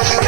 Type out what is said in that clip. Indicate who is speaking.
Speaker 1: Thank you.